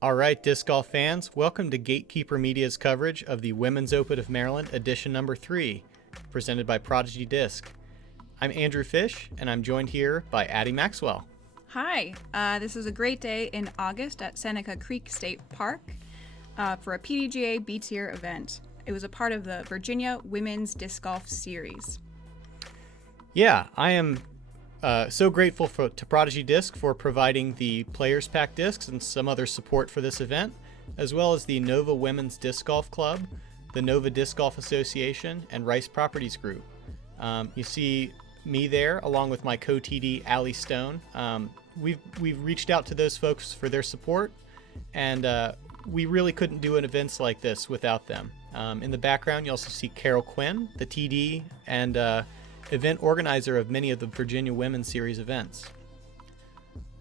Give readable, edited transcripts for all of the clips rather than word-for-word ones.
All right, disc golf fans, welcome to Gatekeeper Media's coverage of the Women's Open of Maryland edition number 3, presented by Prodigy Disc. I'm Andrew Fish, and I'm joined here by Addie Maxwell. Hi, this is a great day in August at Seneca Creek State Park for a PDGA B-Tier event. It was a part of the Virginia Women's Disc Golf Series. Yeah, I am so grateful to Prodigy Disc for providing the Players Pack discs and some other support for this event, as well as the Nova Women's Disc Golf Club, the Nova Disc Golf Association, and Rice Properties Group. You see me there, along with my co-TD, Allie Stone. We've reached out to those folks for their support, and we really couldn't do an events like this without them. In the background, you also see Carol Quinn, the TD, and event organizer of many of the Virginia Women's Series events.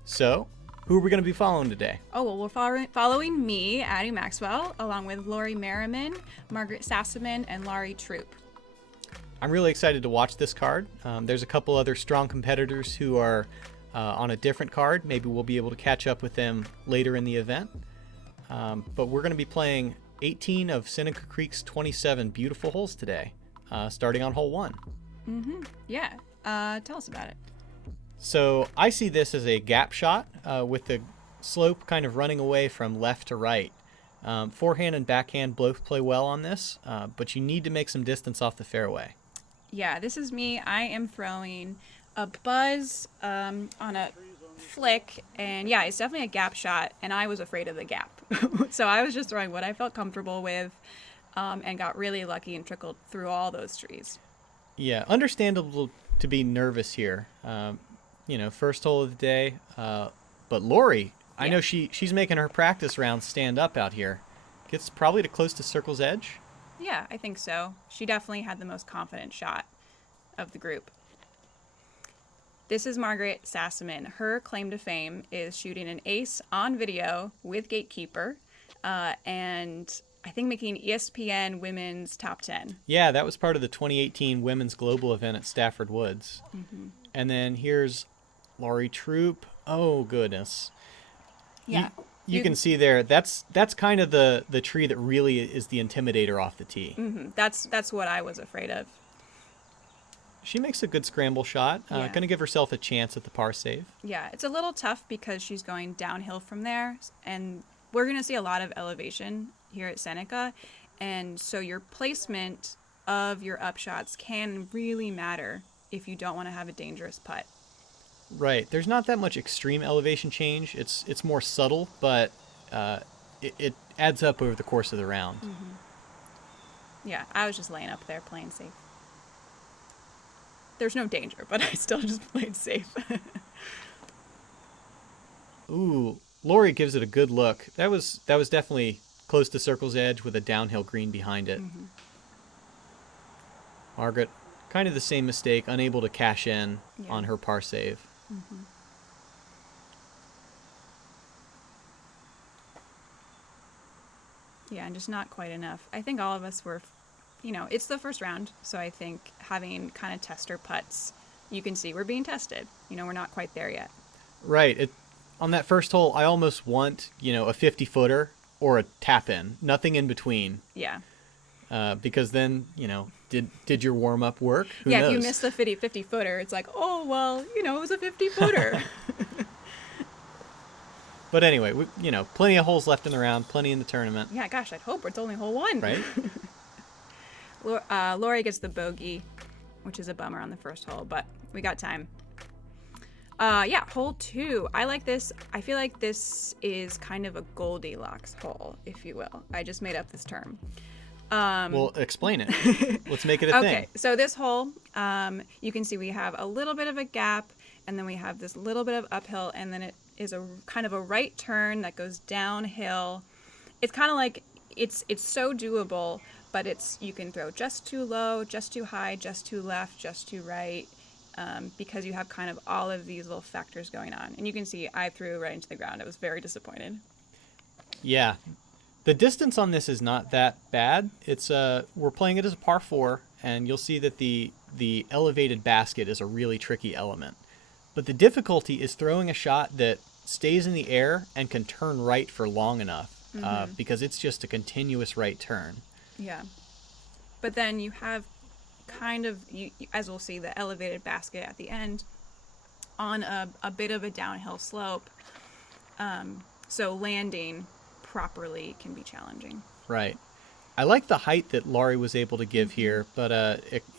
So, who are we going to be following today? Oh, well, we're following me, Addie Maxwell, along with Laurie Merriman, Margaret Sassaman, and Laurie Troup. I'm really excited to watch this card. There's a couple other strong competitors who are on a different card. Maybe we'll be able to catch up with them later in the event. But we're going to be playing 18 of Seneca Creek's 27 beautiful holes today, starting on hole 1. Yeah, tell us about it. So I see this as a gap shot with the slope kind of running away from left to right. Forehand and backhand both play well on this, but you need to make some distance off the fairway. Yeah, this is me. I am throwing a buzz on a flick, and yeah, it's definitely a gap shot, and I was afraid of the gap. So I was just throwing what I felt comfortable with and got really lucky and trickled through all those trees. Yeah, understandable to be nervous here. First hole of the day. But Laurie, yeah. I know she's making her practice rounds stand up out here. Gets probably to close to circle's edge. Yeah, I think so. She definitely had the most confident shot of the group. This is Margaret Sassaman. Her claim to fame is shooting an ace on video with Gatekeeper, and I think making ESPN Women's Top 10. Yeah, that was part of the 2018 Women's Global event at Stafford Woods. Mm-hmm. And then here's Laurie Troup. Oh, goodness. Yeah. You can see there, that's kind of the tree that really is the intimidator off the tee. Mm-hmm. That's what I was afraid of. She makes a good scramble shot. Yeah. Going to give herself a chance at the par save. Yeah, it's a little tough because she's going downhill from there, and we're going to see a lot of elevation here at Seneca, and so your placement of your upshots can really matter if you don't want to have a dangerous putt. Right. There's not that much extreme elevation change. It's more subtle, but it adds up over the course of the round. Mm-hmm. Yeah, I was just laying up there playing safe. There's no danger, but I still just played safe. Ooh, Laurie gives it a good look. That was definitely close to circle's edge with a downhill green behind it. Mm-hmm. Margaret, kind of the same mistake, unable to cash in on her par save. Mm-hmm. Yeah, and just not quite enough. I think all of us were, it's the first round, so I think having kind of tester putts, you can see we're being tested. We're not quite there yet. Right. On that first hole, I almost want, a 50-footer or a tap-in. Nothing in between. Yeah. Because then, did your warm-up work? Who knows? If you miss the 50-footer, it's like, oh, well, it was a 50-footer. But anyway, plenty of holes left in the round, plenty in the tournament. Yeah, gosh, I'd hope it's only hole 1. Right? Laurie gets the bogey, which is a bummer on the first hole, but we got time. Hole 2. I like this. I feel like this is kind of a Goldilocks hole, if you will. I just made up this term. Well, explain it. Let's make it a thing. Okay, so this hole, you can see we have a little bit of a gap, and then we have this little bit of uphill, and then it is a kind of a right turn that goes downhill. It's kind of like it's so doable, but you can throw just too low, just too high, just too left, just too right, because you have kind of all of these little factors going on. And you can see I threw right into the ground. I was very disappointed. Yeah. The distance on this is not that bad. It's we're playing it as a par 4, and you'll see that the elevated basket is a really tricky element. But the difficulty is throwing a shot that stays in the air and can turn right for long enough because it's just a continuous right turn. Yeah. But then you have kind of, as we'll see, the elevated basket at the end on a bit of a downhill slope. So landing properly can be challenging. Right. I like the height that Laurie was able to give here, but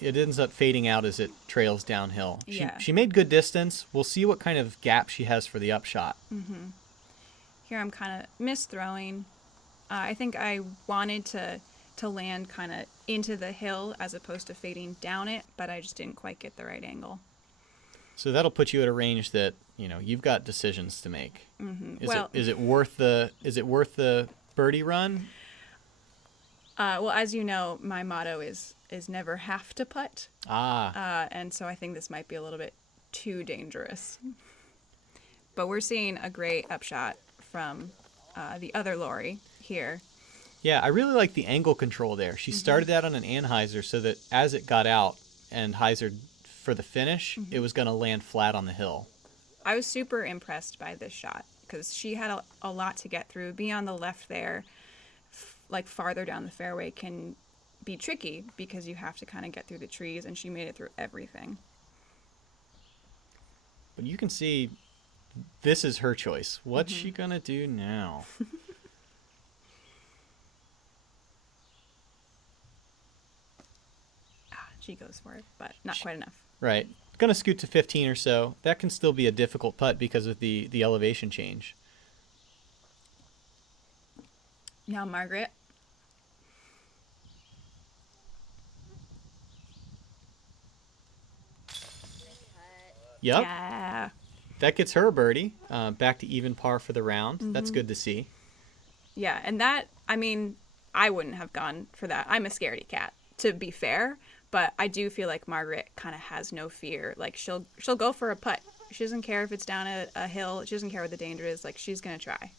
it ends up fading out as it trails downhill. She made good distance. We'll see what kind of gap she has for the upshot. Here I'm kind of misthrowing. I think I wanted to land kind of into the hill as opposed to fading down it, but I just didn't quite get the right angle. So that'll put you at a range that, you've got decisions to make. Is it worth the birdie run? Well, as you know, my motto is never have to putt. And so I think this might be a little bit too dangerous. But we're seeing a great upshot from the other Laurie here. Yeah, I really like the angle control there. She started out on an anhyzer so that as it got out and hyzered for the finish, it was going to land flat on the hill. I was super impressed by this shot because she had a lot to get through. Being on the left there, like farther down the fairway, can be tricky because you have to kind of get through the trees, and she made it through everything. But you can see this is her choice. What's she going to do now? She goes for it, but not quite enough. Right. Going to scoot to 15 or so. That can still be a difficult putt because of the elevation change. Now Margaret. Yep. Yeah. That gets her a birdie. Back to even par for the round. That's good to see. Yeah, and that, I mean, I wouldn't have gone for that. I'm a scaredy cat, to be fair. But I do feel like Margaret kind of has no fear. Like, she'll go for a putt. She doesn't care if it's down a hill. She doesn't care what the danger is. Like, she's going to try.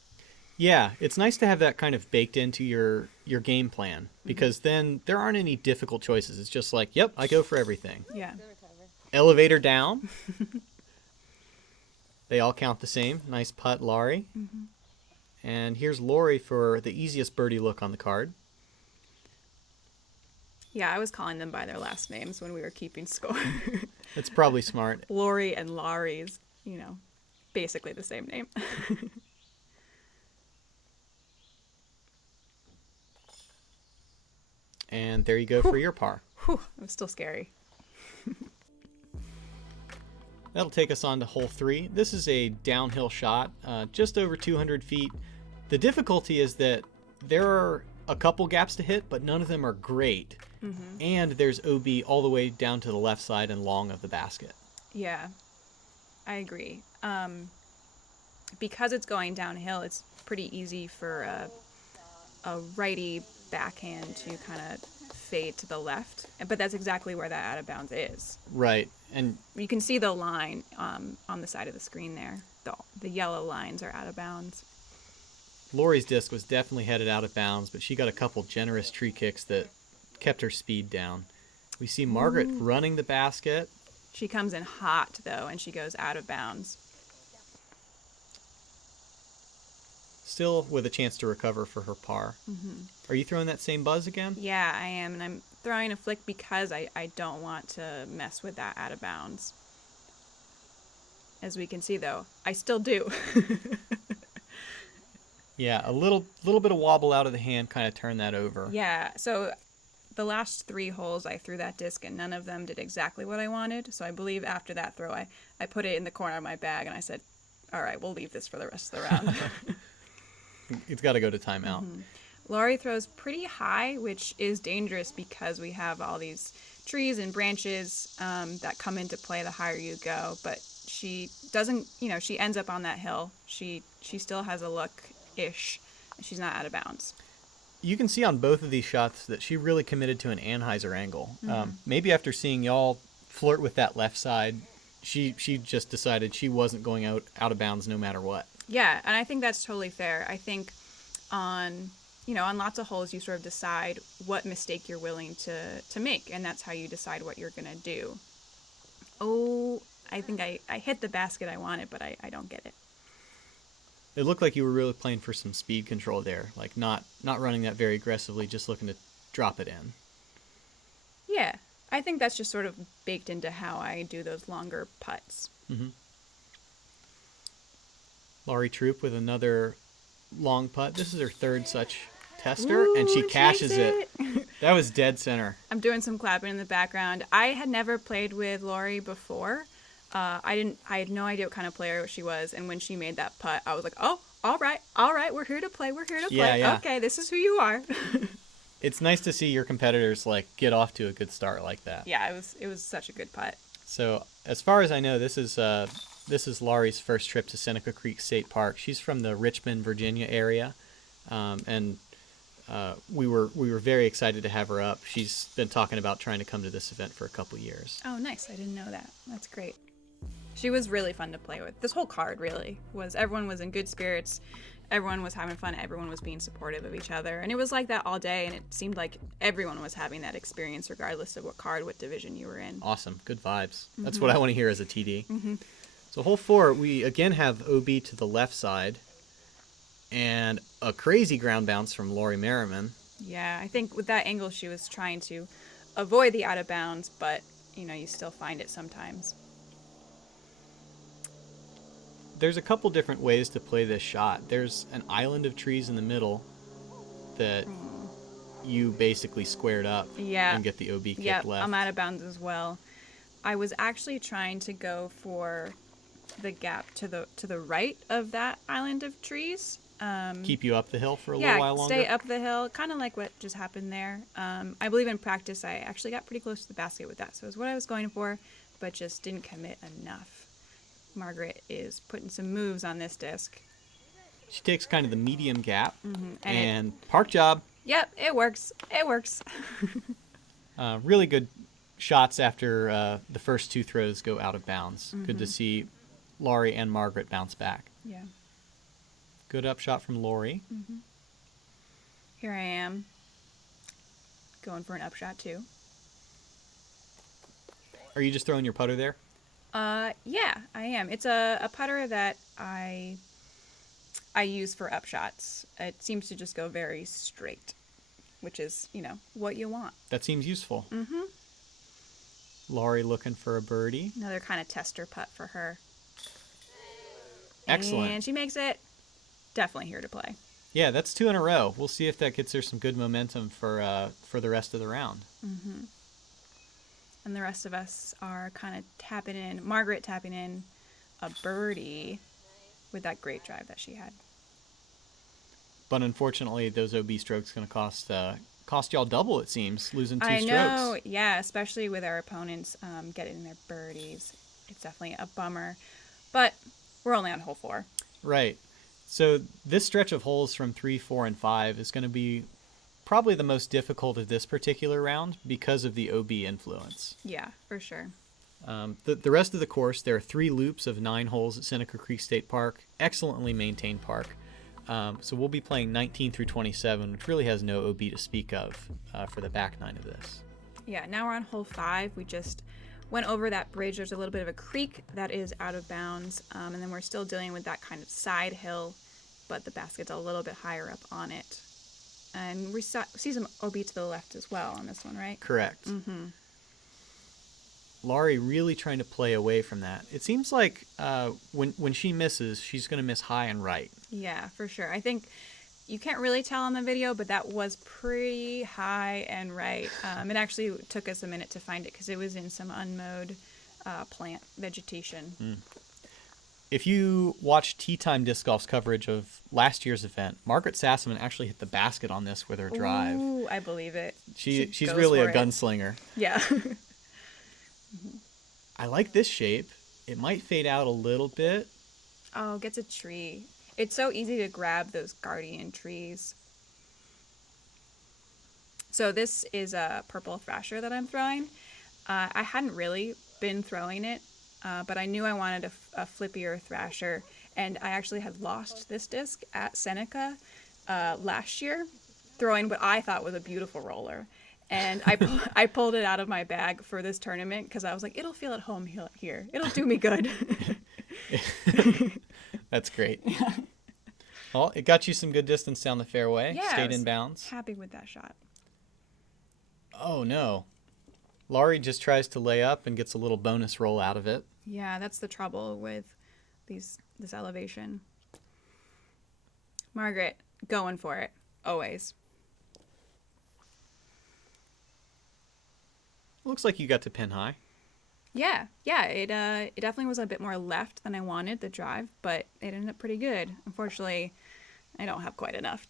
Yeah, it's nice to have that kind of baked into your game plan because then there aren't any difficult choices. It's just like, yep, I go for everything. Yeah. Elevator down. They all count the same. Nice putt, Laurie. And here's Laurie for the easiest birdie look on the card. Yeah, I was calling them by their last names when we were keeping score. That's probably smart. Laurie and Laurie's, basically the same name. And there you go for your par. Whew, it was still scary. That'll take us on to hole 3. This is a downhill shot, just over 200 feet. The difficulty is that there are a couple gaps to hit, but none of them are great. And there's OB all the way down to the left side and long of the basket. Yeah, I agree. Because it's going downhill, it's pretty easy for a righty backhand to kind of fade to the left. But that's exactly where that out of bounds is. Right. And you can see the line on the side of the screen there. The yellow lines are out of bounds. Laurie's disc was definitely headed out of bounds, but she got a couple generous tree kicks that kept her speed down. We see Margaret running the basket. She comes in hot, though, and she goes out of bounds. Still with a chance to recover for her par. Are you throwing that same buzz again? Yeah, I am, and I'm throwing a flick because I don't want to mess with that out of bounds. As we can see, though, I still do. Yeah, a little bit of wobble out of the hand kind of turned that over. Yeah, so the last 3 holes I threw that disc and none of them did exactly what I wanted. So I believe after that throw, I put it in the corner of my bag and I said, all right, we'll leave this for the rest of the round. It's got to go to timeout. Laurie throws pretty high, which is dangerous because we have all these trees and branches that come into play the higher you go. But she doesn't, she ends up on that hill. She still has a look-ish. She's not out of bounds. You can see on both of these shots that she really committed to an anhyzer angle. Maybe after seeing y'all flirt with that left side, she just decided she wasn't going out of bounds no matter what. Yeah, and I think that's totally fair. I think on lots of holes you sort of decide what mistake you're willing to make, and that's how you decide what you're going to do. Oh, I think I hit the basket I wanted, but I don't get it. It looked like you were really playing for some speed control there, like not running that very aggressively, just looking to drop it in. Yeah, I think that's just sort of baked into how I do those longer putts. Mm-hmm. Laurie Troup with another long putt. This is her third such tester, Ooh, and she makes cashes it. That was dead center. I'm doing some clapping in the background. I had never played with Laurie before. I had no idea what kind of player she was, and when she made that putt, I was like, oh, all right, we're here to play, Yeah. Okay, this is who you are. It's nice to see your competitors like get off to a good start like that. Yeah, it was such a good putt. So as far as I know, this is Laurie's first trip to Seneca Creek State Park. She's from the Richmond, Virginia area, and we were very excited to have her up. She's been talking about trying to come to this event for a couple years. Oh, nice. I didn't know that. That's great. She was really fun to play with. This whole card really was. Everyone was in good spirits. Everyone was having fun. Everyone was being supportive of each other. And it was like that all day, and it seemed like everyone was having that experience regardless of what division you were in. Awesome. Good vibes. Mm-hmm. That's what I want to hear as a TD. Mm-hmm. So hole 4, we again have OB to the left side and a crazy ground bounce from Laurie Merriman. Yeah, I think with that angle she was trying to avoid the out of bounds, but you still find it sometimes. There's a couple different ways to play this shot. There's an island of trees in the middle that you basically squared up and get the OB kick left. I'm out of bounds as well. I was actually trying to go for the gap to the right of that island of trees. Keep you up the hill for a little while longer? Stay up the hill, kind of like what just happened there. I believe in practice I actually got pretty close to the basket with that, so it was what I was going for, but just didn't commit enough. Margaret is putting some moves on this disc. She takes kind of the medium gap, and park job. Yep, it works. It works. Really good shots after the first 2 throws go out of bounds. Good to see Laurie and Margaret bounce back. Yeah. Good up shot from Laurie. Here I am, going for an up shot too. Are you just throwing your putter there? Yeah, I am. It's a putter that I use for up shots. It seems to just go very straight, which is, what you want. That seems useful. Laurie looking for a birdie. Another kind of tester putt for her. Excellent. And she makes it. Definitely here to play. Yeah, that's 2 in a row. We'll see if that gets her some good momentum for the rest of the round. And the rest of us are kind of tapping in. Margaret tapping in a birdie with that great drive that she had. But unfortunately, those OB strokes going to cost y'all double, it seems, losing 2 strokes. I know, yeah, especially with our opponents getting their birdies. It's definitely a bummer. But we're only on hole 4. Right. So this stretch of holes from 3, 4, and 5 is going to be probably the most difficult of this particular round because of the OB influence. Yeah, for sure. The rest of the course, there are 3 loops of 9 holes at Seneca Creek State Park, excellently maintained park. So we'll be playing 19 through 27, which really has no OB to speak of for the back 9 of this. Yeah, now we're on hole 5. We just went over that bridge. There's a little bit of a creek that is out of bounds, and then we're still dealing with that kind of side hill, but the basket's a little bit higher up on it. And we see some OB to the left as well on this one, right? Correct. Laurie really trying to play away from that. It seems like when she misses, she's going to miss high and right. Yeah, for sure. I think you can't really tell on the video, but that was pretty high and right. It actually took us a minute to find it because it was in some unmowed plant vegetation. If you watch Tea Time Disc Golf's coverage of last year's event, Margaret Sassaman actually hit the basket on this with her drive. Ooh, I believe it. She's really a gunslinger. Yeah. I like this shape. It might fade out a little bit. Oh, gets a tree. It's so easy to grab those guardian trees. So this is a purple thrasher that I'm throwing. I hadn't really been throwing it, but I knew I wanted a flippier thrasher, and I actually had lost this disc at Seneca last year, throwing what I thought was a beautiful roller. And I pulled it out of my bag for this tournament because I was like, it'll feel at home here. It'll do me good. That's great. Well, it got you some good distance down the fairway. Yeah, I Stayed was in bounds. happy with that shot. Oh, no. Laurie just tries to lay up and gets a little bonus roll out of it. Yeah, that's the trouble with this elevation. Margaret, going for it. Always. Looks like you got to pin high. Yeah. It definitely was a bit more left than I wanted, the drive, but it ended up pretty good. Unfortunately, I don't have quite enough.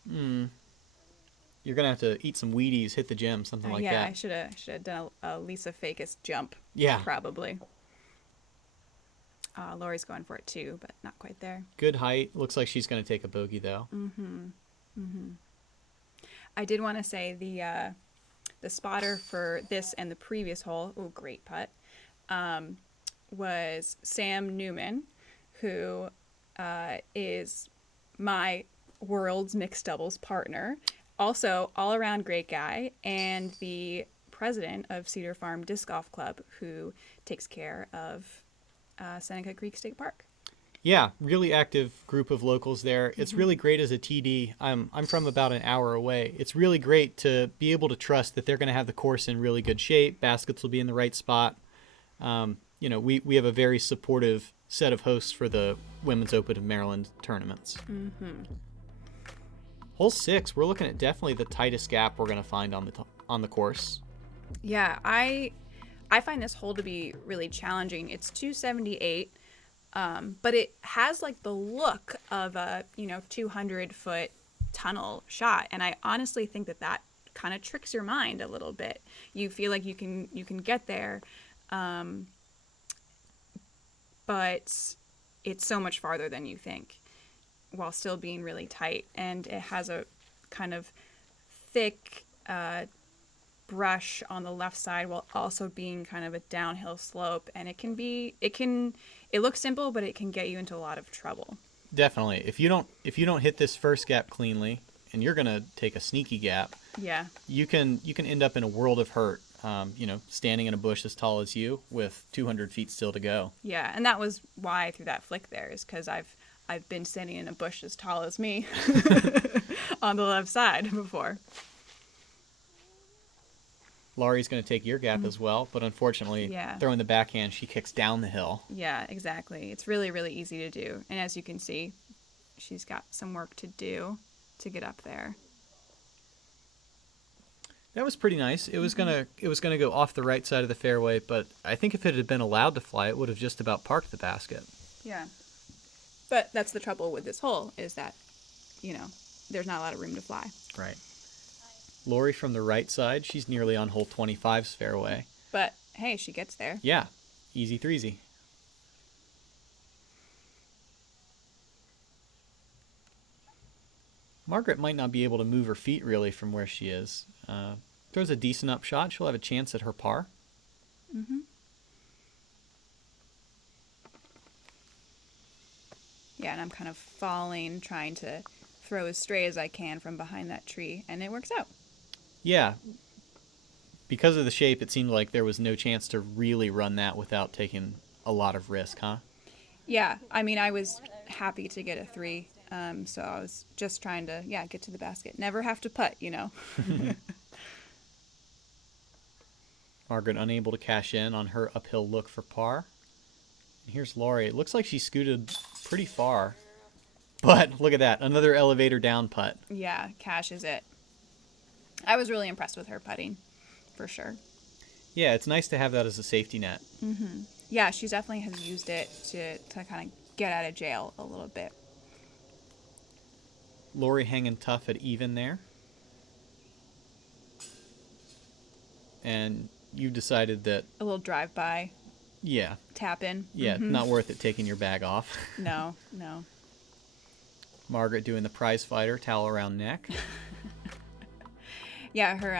You're going to have to eat some Wheaties, hit the gym, something like that. Yeah, I should have done a Lisa Fakis jump. Yeah. Probably. Laurie's going for it too, but not quite there. Good height. Looks like she's going to take a bogey, though. I did want to say the spotter for this and the previous hole, oh, great putt, was Sam Newman, who is my world's mixed doubles partner. Also, all-around great guy, and the president of Cedar Farm Disc Golf Club, who takes care of Seneca Creek State Park. Yeah, really active group of locals there. It's really great as a TD. I'm from about an hour away. It's really great to be able to trust that they're going to have the course in really good shape. Baskets will be in the right spot. We have a very supportive set of hosts for the Women's Open of Maryland tournaments. Hole 6, we're looking at definitely the tightest gap we're going to find on the course. Yeah, I find this hole to be really challenging. It's 278. But it has like the look of a 200-foot tunnel shot, and I honestly think that kind of tricks your mind a little bit. You feel like you can get there, but it's so much farther than you think, while still being really tight. And it has a kind of thick brush on the left side while also being kind of a downhill slope, and it looks simple, but it can get you into a lot of trouble. Definitely. If you don't hit this first gap cleanly, and you're gonna take a sneaky gap, yeah, you can end up in a world of hurt. Standing in a bush as tall as you with 200 feet still to go. Yeah, and that was why I threw that flick there, is because I've been standing in a bush as tall as me on the left side before. Laurie's going to take your gap as well, but unfortunately, throwing the backhand, she kicks down the hill. Yeah, exactly. It's really, really easy to do. And as you can see, she's got some work to do to get up there. That was pretty nice. It was gonna go off the right side of the fairway, but I think if it had been allowed to fly, it would have just about parked the basket. Yeah. But that's the trouble with this hole, is that, there's not a lot of room to fly. Right. Laurie from the right side, she's nearly on hole 25's fairway. But, hey, she gets there. Yeah. Easy threesy. Margaret might not be able to move her feet really from where she is. Throws a decent upshot. She'll have a chance at her par. Yeah, and I'm kind of falling, trying to throw as straight as I can from behind that tree, and it works out. Yeah. Because of the shape, it seemed like there was no chance to really run that without taking a lot of risk, huh? Yeah, I mean, I was happy to get a 3, so I was just trying to, get to the basket. Never have to putt, Margaret unable to cash in on her uphill look for par. And here's Laurie. It looks like she scooted pretty far. But look at that. Another elevator down putt. Yeah, cashes it. I was really impressed with her putting, for sure. Yeah, it's nice to have that as a safety net. Yeah, she definitely has used it to kind of get out of jail a little bit. Laurie hanging tough at even there. And you decided that... A little drive-by. Yeah. Tap in. Yeah, not worth it taking your bag off. No. Margaret doing the prize fighter, towel around neck. Yeah, her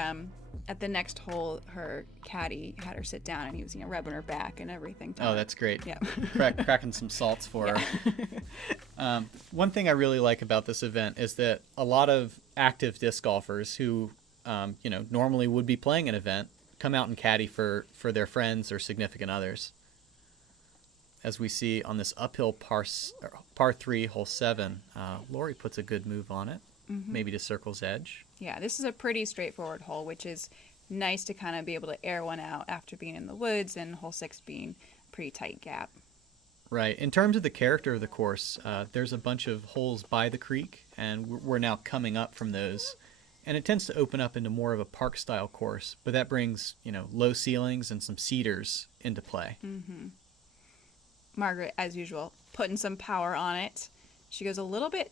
at the next hole, her caddy had her sit down, and he was rubbing her back and everything. Oh, that's great. Yeah. Cracking some salts for her. One thing I really like about this event is that a lot of active disc golfers who normally would be playing an event, come out and caddy for their friends or significant others. as we see on this uphill par 3, hole 7. Laurie puts a good move on it, maybe to circle's edge. Yeah, this is a pretty straightforward hole, which is nice to kind of be able to air one out after being in the woods, and hole 6 being a pretty tight gap. Right. In terms of the character of the course, there's a bunch of holes by the creek, and we're now coming up from those. And it tends to open up into more of a park-style course, but that brings, low ceilings and some cedars into play. Margaret, as usual, putting some power on it. She goes a little bit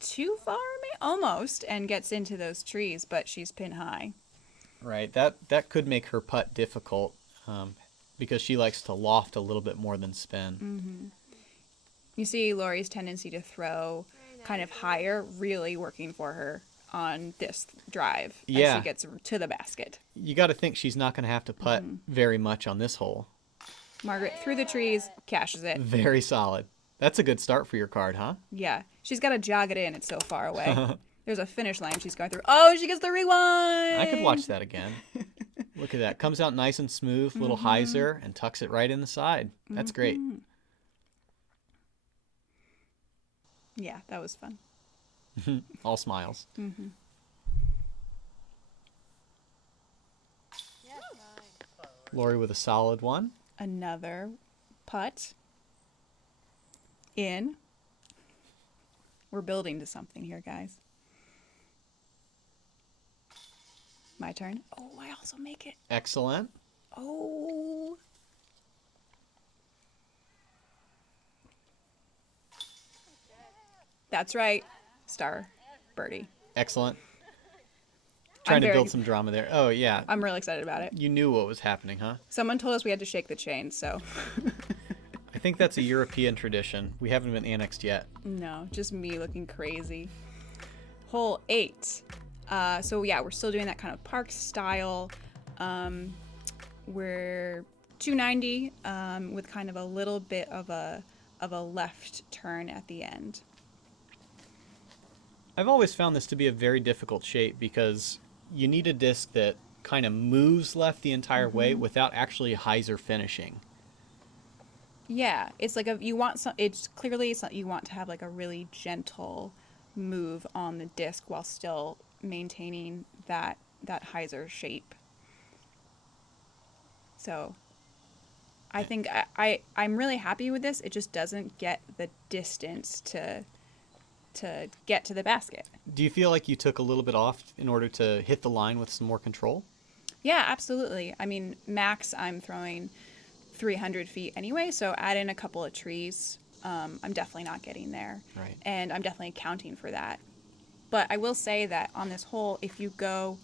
too far, almost, and gets into those trees, but she's pin high. Right. That could make her putt difficult. Because she likes to loft a little bit more than spin. You see Laurie's tendency to throw kind of higher really working for her on this drive as she gets to the basket. You got to think she's not going to have to putt very much on this hole. Margaret, through the trees, cashes it. Very solid. That's a good start for your card, huh? Yeah. She's got to jog it in. It's so far away. There's a finish line she's going through. Oh, she gets the rewind! I could watch that again. Look at that. Comes out nice and smooth, little hyzer, and tucks it right in the side. That's great. Yeah, that was fun. All smiles. Laurie with a solid one. Another putt. In. We're building to something here, guys. My turn. Oh, I also make it. Excellent. Oh. That's right. Star birdie. Excellent. Trying to build some drama there. Oh, yeah. I'm really excited about it. You knew what was happening, huh? Someone told us we had to shake the chain, so. I think that's a European tradition. We haven't been annexed yet. No, just me looking crazy. Hole 8. So yeah, we're still doing that kind of park style. We're 290 with kind of a little bit of a left turn at the end. I've always found this to be a very difficult shape because you need a disc that kind of moves left the entire way without actually hyzer finishing. Yeah, it's like you want to have like a really gentle move on the disc while still maintaining that hyzer shape. So I think I'm really happy with this. It just doesn't get the distance to get to the basket. Do you feel like you took a little bit off in order to hit the line with some more control? Yeah, absolutely. I mean, max I'm throwing 300 feet anyway, so add in a couple of trees. I'm definitely not getting there. Right. And I'm definitely accounting for that. But I will say that on this hole, if you go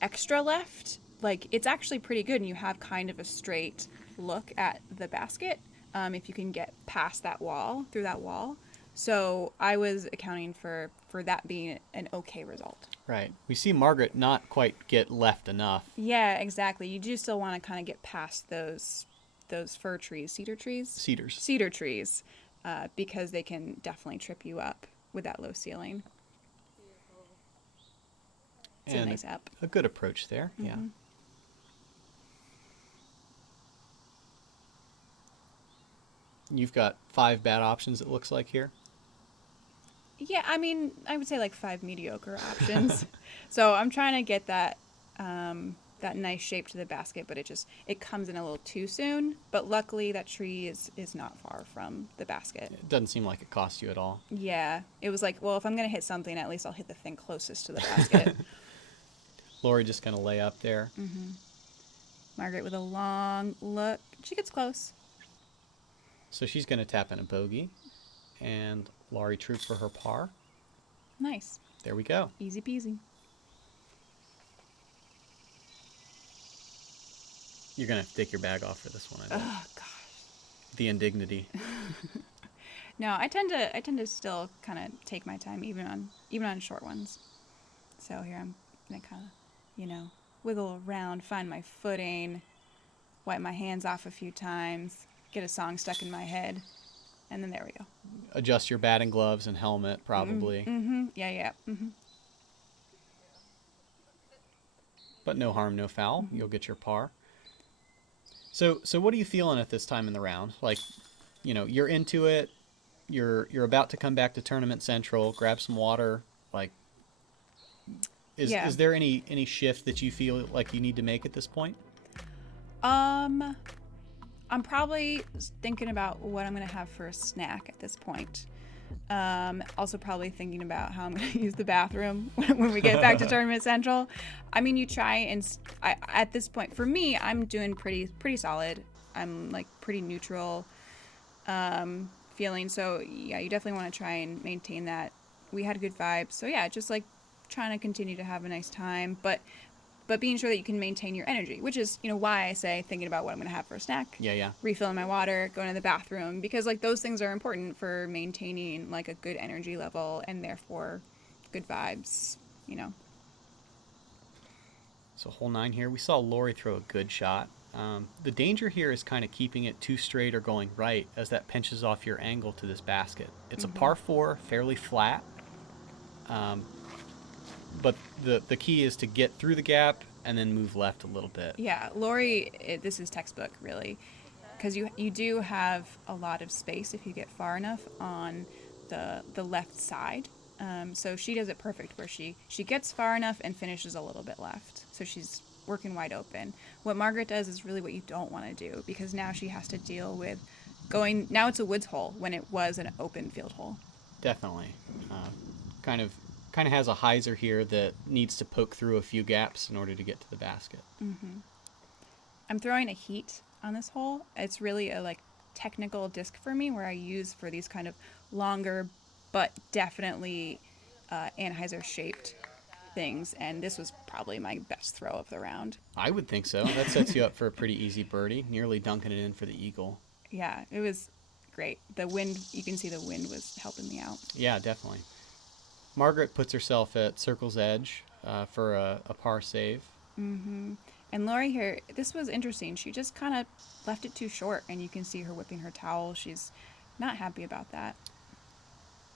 extra left, like it's actually pretty good and you have kind of a straight look at the basket if you can get past that wall, through that wall. So I was accounting for that being an okay result. Right. We see Margaret not quite get left enough. Yeah, exactly. You do still want to kind of get past those fir trees, cedar trees, because they can definitely trip you up with that low ceiling. It's a nice up. A good approach there, yeah. You've got 5 bad options, it looks like, here. Yeah, I mean, I would say like 5 mediocre options. So I'm trying to get that that nice shape to the basket, but it comes in a little too soon. But luckily, that tree is not far from the basket. It doesn't seem like it cost you at all. Yeah, it was like, well, if I'm gonna hit something, at least I'll hit the thing closest to the basket. Laurie just gonna lay up there. Margaret with a long look. She gets close. So she's gonna tap in a bogey, and Laurie Troup for her par. Nice. There we go. Easy peasy. You're gonna have to take your bag off for this one, I think. Oh gosh. The indignity. No, I tend to still kind of take my time, even on short ones. So here I'm gonna kind of, wiggle around, find my footing, wipe my hands off a few times, get a song stuck in my head, and then there we go. Adjust your batting gloves and helmet, probably. Yeah. But no harm, no foul. You'll get your par. So what are you feeling at this time in the round? Like, you're into it. You're about to come back to Tournament Central, grab some water. Like, is there any shift that you feel like you need to make at this point? I'm probably thinking about what I'm gonna have for a snack at this point. Also probably thinking about how I'm gonna use the bathroom when we get back to Tournament Central. I mean, you try and at this point, for me, I'm doing pretty solid. I'm like pretty neutral feeling. So yeah, you definitely want to try and maintain that. We had good vibes. So yeah, just like trying to continue to have a nice time, but being sure that you can maintain your energy, which is, why I say thinking about what I'm going to have for a snack. Yeah. Refilling my water, going to the bathroom, because like those things are important for maintaining like a good energy level and therefore good vibes, So hole 9 here, we saw Laurie throw a good shot. The danger here is kind of keeping it too straight or going right, as that pinches off your angle to this basket. It's a par 4, fairly flat. But the key is to get through the gap and then move left a little bit. Yeah, Laurie, this is textbook, really, because you do have a lot of space if you get far enough on the left side. So she does it perfect, where she gets far enough and finishes a little bit left. So she's working wide open. What Margaret does is really what you don't want to do, because now she has to deal with now it's a woods hole when it was an open field hole. Definitely. Kind of has a hyzer here that needs to poke through a few gaps in order to get to the basket. Mm-hmm. I'm throwing a heat on this hole. It's really a technical disc for me, where I use for these kind of longer but definitely anhyzer shaped things, and this was probably my best throw of the round. I would think so. That sets you up for a pretty easy birdie, nearly dunking it in for the eagle. Yeah, it was great. The wind, you can see the wind was helping me out. Yeah, definitely. Margaret puts herself at circle's edge for a par save. Mm-hmm. And Laurie here, this was interesting. She just kind of left it too short, and you can see her whipping her towel. She's not happy about that.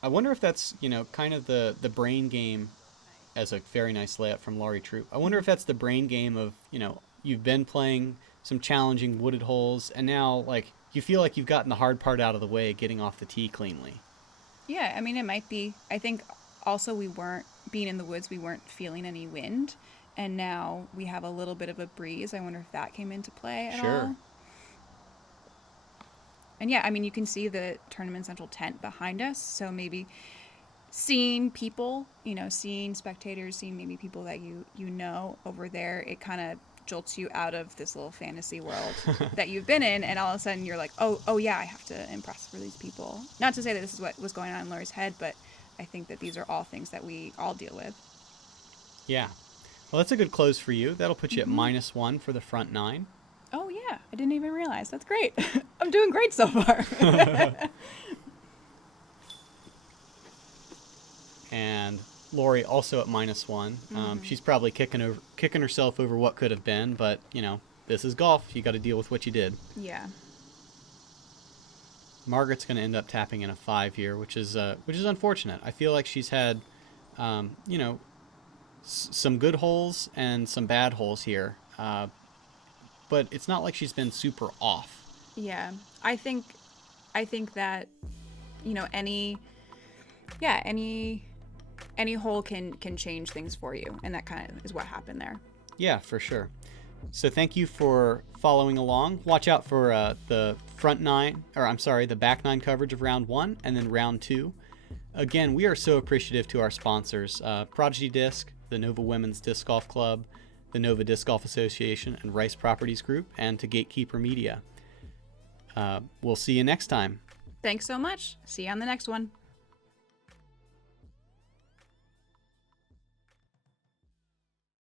I wonder if that's, kind of the brain game, as a very nice layup from Laurie Troup. I wonder if that's the brain game of, you've been playing some challenging wooded holes, and now, you feel like you've gotten the hard part out of the way, getting off the tee cleanly. Yeah, I mean, it might be. I think also being in the woods, we weren't feeling any wind, and now we have a little bit of a breeze. I wonder if that came into play at all. And yeah, I mean, you can see the Tournament Central tent behind us, so maybe seeing people, seeing spectators, seeing maybe people that you know over there, it kind of jolts you out of this little fantasy world that you've been in, and all of a sudden you're like, oh yeah, I have to impress for these people. Not to say that this is what was going on in Laurie's head, but I think that these are all things that we all deal with. Yeah. Well, that's a good close for you. That'll put you at -1 for the front 9. Oh yeah, I didn't even realize. That's great. I'm doing great so far. And Laurie also at -1. She's probably kicking herself over what could have been, but this is golf. You got to deal with what you did. Yeah. Margaret's going to end up tapping in a 5 here, which is unfortunate. I feel like she's had, some good holes and some bad holes here, but it's not like she's been super off. Yeah, I think that any hole can change things for you, and that kind of is what happened there. Yeah, for sure. So thank you for following along. Watch out for the back 9 coverage of round 1 and then round 2. Again, we are so appreciative to our sponsors, Prodigy Disc, the Nova Women's Disc Golf Club, the Nova Disc Golf Association, and Rice Properties Group, and to Gatekeeper Media. We'll see you next time. Thanks so much. See you on the next one.